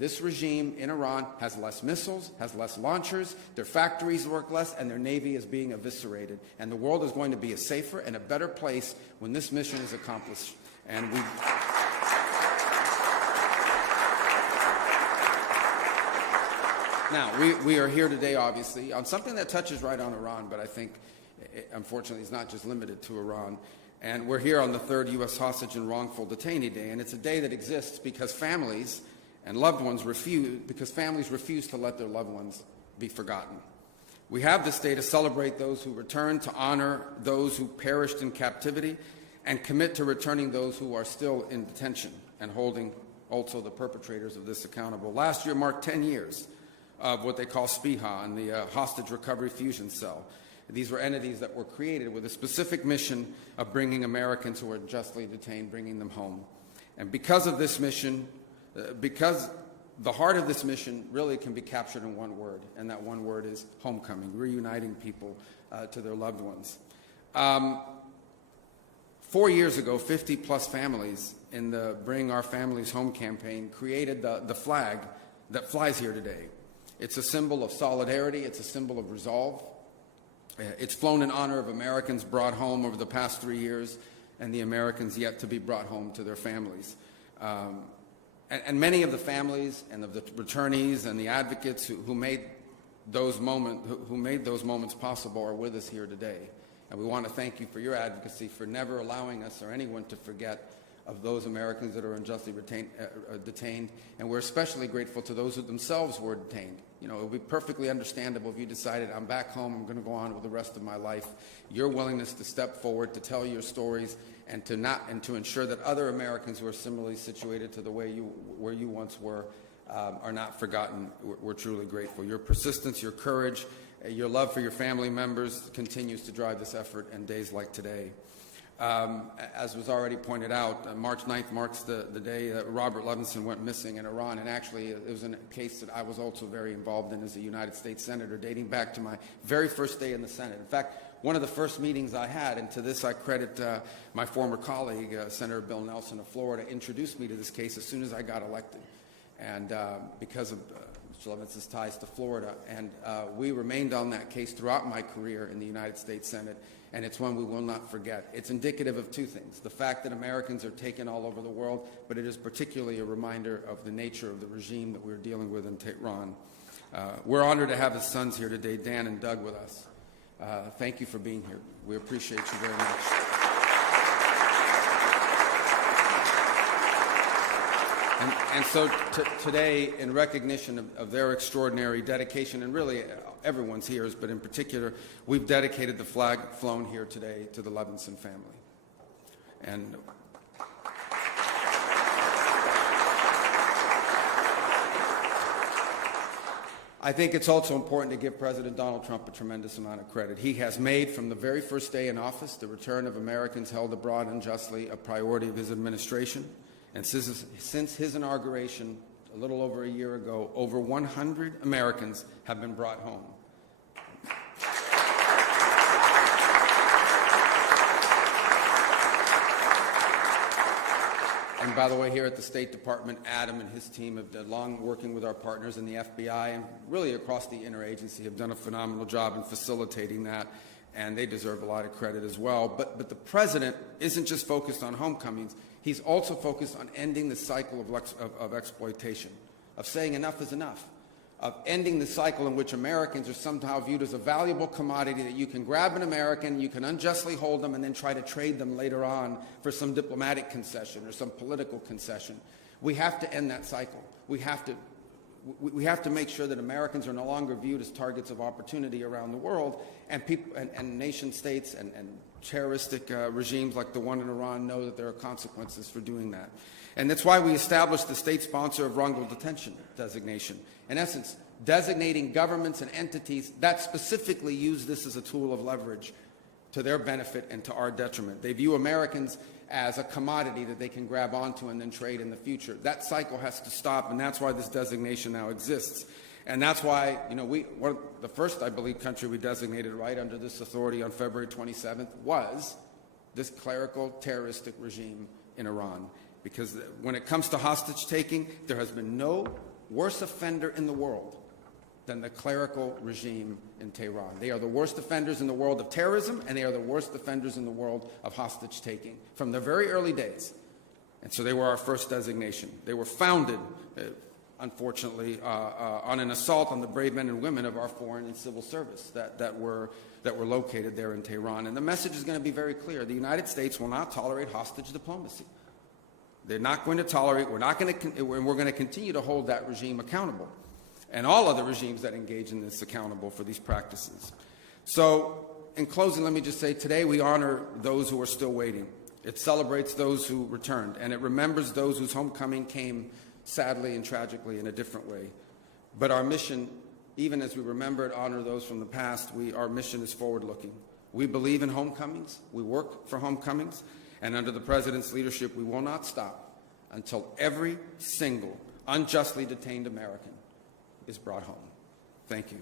This regime in Iran has less missiles, has less launchers, their factories work less, and their navy is being eviscerated. And the world is going to be a safer and a better place when this mission is accomplished. And we... Now, we are here today, obviously, on something that touches right on Iran, but I think, unfortunately, it's not just limited to Iran. And we're here on the third U.S. hostage and wrongful detainee day, and it's a day that exists because families and loved ones refuse to let their loved ones be forgotten. We have this day to celebrate those who returned, to honor those who perished in captivity, and commit to returning those who are still in detention and holding also the perpetrators of this accountable. Last year marked 10 years of what they call SPIHA and the Hostage Recovery Fusion Cell. These were entities that were created with a specific mission of bringing Americans who are justly detained, bringing them home. And because of this mission, because the heart of this mission really can be captured in one word, and that one word is homecoming, reuniting people to their loved ones. 4 years ago, 50-plus families in the Bring Our Families Home campaign created the flag that flies here today. It's a symbol of solidarity. It's a symbol of resolve. It's flown in honor of Americans brought home over the past 3 years and the Americans yet to be brought home to their families. And many of the families and of the returnees and the advocates who made those moments possible are with us here today. And we want to thank you for your advocacy, for never allowing us or anyone to forget of those Americans that are unjustly detained, and we're especially grateful to those who themselves were detained. You know, it would be perfectly understandable if you decided, I'm back home, I'm going to go on with the rest of my life. Your willingness to step forward, to tell your stories, and to ensure that other Americans who are similarly situated to where you once were are not forgotten. We're truly grateful. Your persistence, your courage, your love for your family members continues to drive this effort in days like today. As was already pointed out, March 9th marks the day that Robert Levenson went missing in Iran, and actually it was a case that I was also very involved in as a United States Senator, dating back to my very first day in the Senate. In fact, one of the first meetings I had, and to this I credit my former colleague, Senator Bill Nelson of Florida, introduced me to this case as soon as I got elected, and because of Mr. Levenson's ties to Florida. And we remained on that case throughout my career in the United States Senate, and it's one we will not forget. It's indicative of two things: the fact that Americans are taken all over the world, but it is particularly a reminder of the nature of the regime that we're dealing with in Tehran. We're honored to have his sons here today, Dan and Doug, with us. Thank you for being here. We appreciate you very much. And so today, in recognition of their extraordinary dedication, and really everyone's here, but in particular, we've dedicated the flag flown here today to the Levenson family. And I think it's also important to give President Donald Trump a tremendous amount of credit. He has made, from the very first day in office, the return of Americans held abroad unjustly a priority of his administration. And since his inauguration a little over a year ago, over 100 Americans have been brought home. And by the way, here at the State Department, Adam and his team have done long working with our partners in the FBI and really across the interagency have done a phenomenal job in facilitating that, and they deserve a lot of credit as well. But the president isn't just focused on homecomings. He's also focused on ending the cycle of exploitation, of saying enough is enough, of ending the cycle in which Americans are somehow viewed as a valuable commodity that you can grab an American, you can unjustly hold them, and then try to trade them later on for some diplomatic concession or some political concession. We have to end that cycle. We have to make sure that Americans are no longer viewed as targets of opportunity around the world, and people and nation states and terroristic regimes like the one in Iran know that there are consequences for doing that. And that's why we established the state sponsor of wrongful detention designation. In essence, designating governments and entities that specifically use this as a tool of leverage to their benefit and to our detriment. They view Americans as a commodity that they can grab onto and then trade in the future. That cycle has to stop, and that's why this designation now exists. And that's why, you know, we're the first, I believe, country we designated right under this authority on February 27th was this clerical terroristic regime in Iran. Because when it comes to hostage taking, there has been no worse offender in the world than the clerical regime in Tehran. They are the worst offenders in the world of terrorism, and they are the worst offenders in the world of hostage-taking from the very early days. And so they were our first designation. They were founded, unfortunately, on an assault on the brave men and women of our foreign and civil service that were located there in Tehran. And the message is going to be very clear. The United States will not tolerate hostage diplomacy. They're not going to tolerate, we're going to continue to hold that regime accountable, and all other regimes that engage in this accountable for these practices. So, in closing, let me just say, today we honor those who are still waiting. It celebrates those who returned, and it remembers those whose homecoming came sadly and tragically in a different way. But our mission, even as we remember and honor those from the past, our mission is forward-looking. We believe in homecomings. We work for homecomings. And under the President's leadership, we will not stop until every single unjustly detained American is brought home. Thank you.